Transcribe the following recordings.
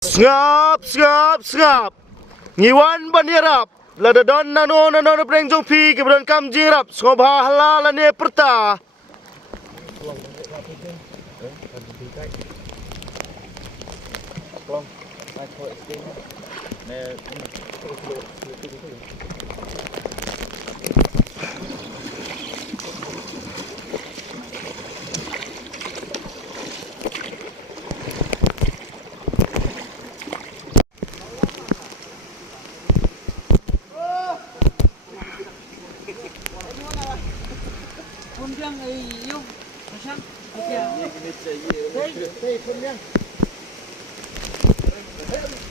Sengap, sengap, sengap. Ngiwan bandirap. Lada don nano preng jong pi ke badan kam jirap. Sengobah halal ne perta.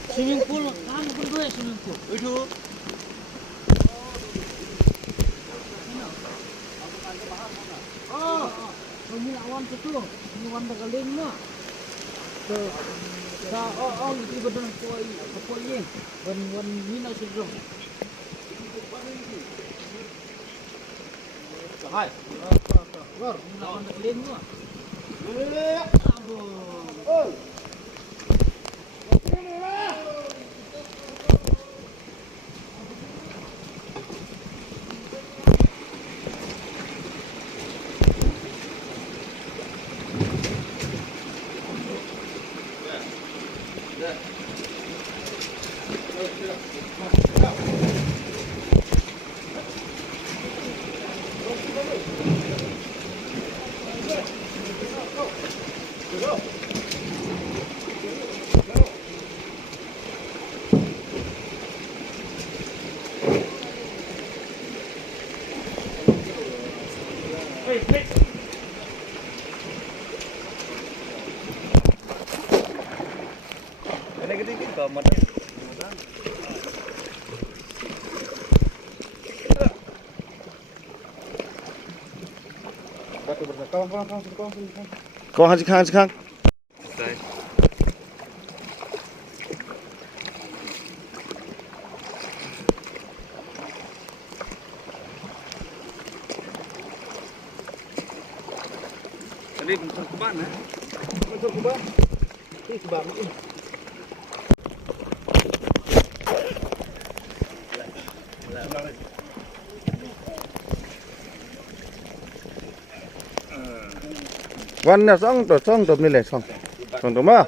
Swimming pool, kan berdua swimming pool. Itu. Oh, ini awan itu, ini awan bergaling na. Oh, itu betul koi ye, wan mina sudah. Hai, ini awan bergaling na. Oh. Kau haji kang. Tadi bentuk kuban ya? Bentuk kuban. Ini kuban ini. Wan na song to nile song to ma.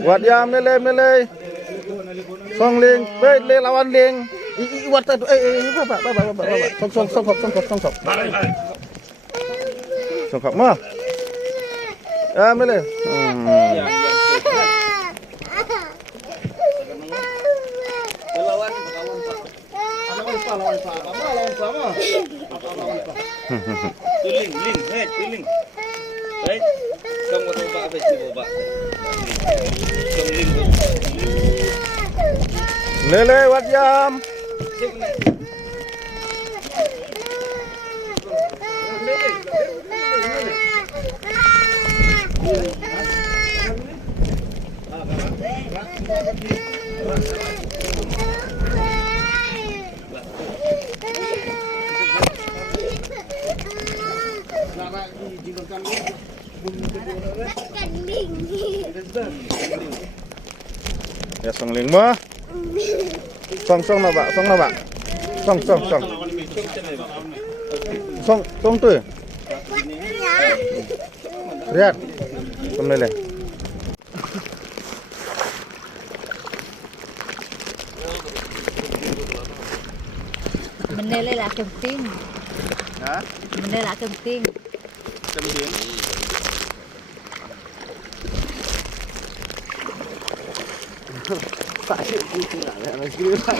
Wat yam nile. Song ling, le lawan ling. Wat ba. Song. Song ma. Ya mele. Lawan pa. Tuling. Baik. Kamu tahu apa sih boba? Tuling. Lele wat yam. Ya song ling ma. Song na ba. Song. Song tu. Lihat. Pemilih. Mình đây là trồng tiên. Hả? Mình đây là trồng tiên. Trồng tiên. Phải cũng là cứ phải.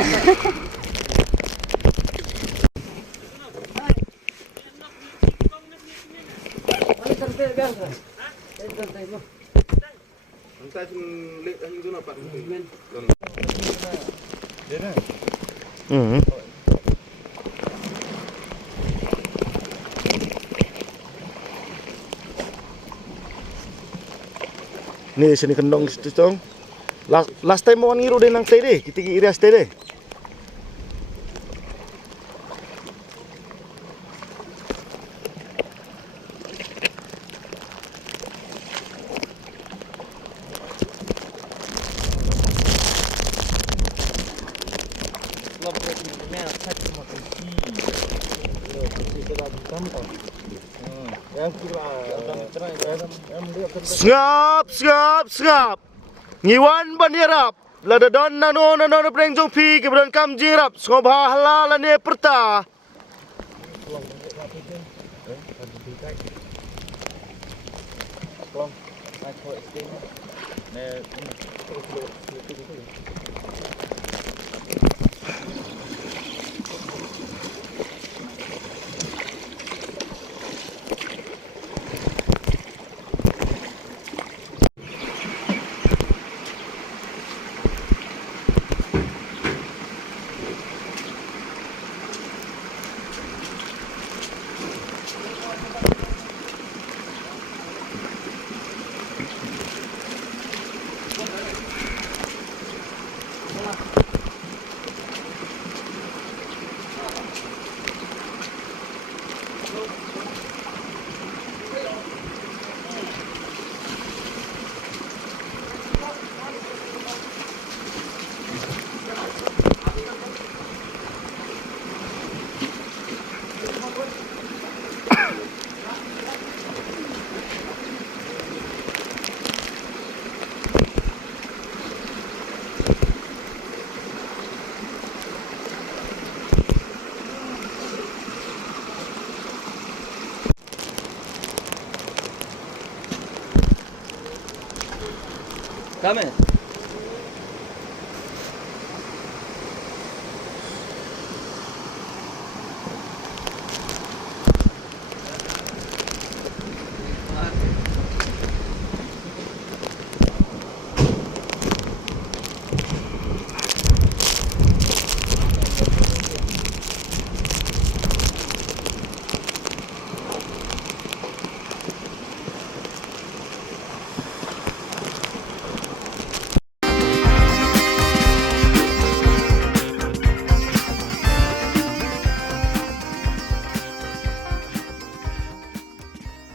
Ni sini kendong situ tong. Last time mo ngiru din ng stay deh, kita iri stay deh. Sengap. Ngiwan bandirap. Lada don nano preng jong pi ke bron kam jingrap. Sengobha halala ne perta. Come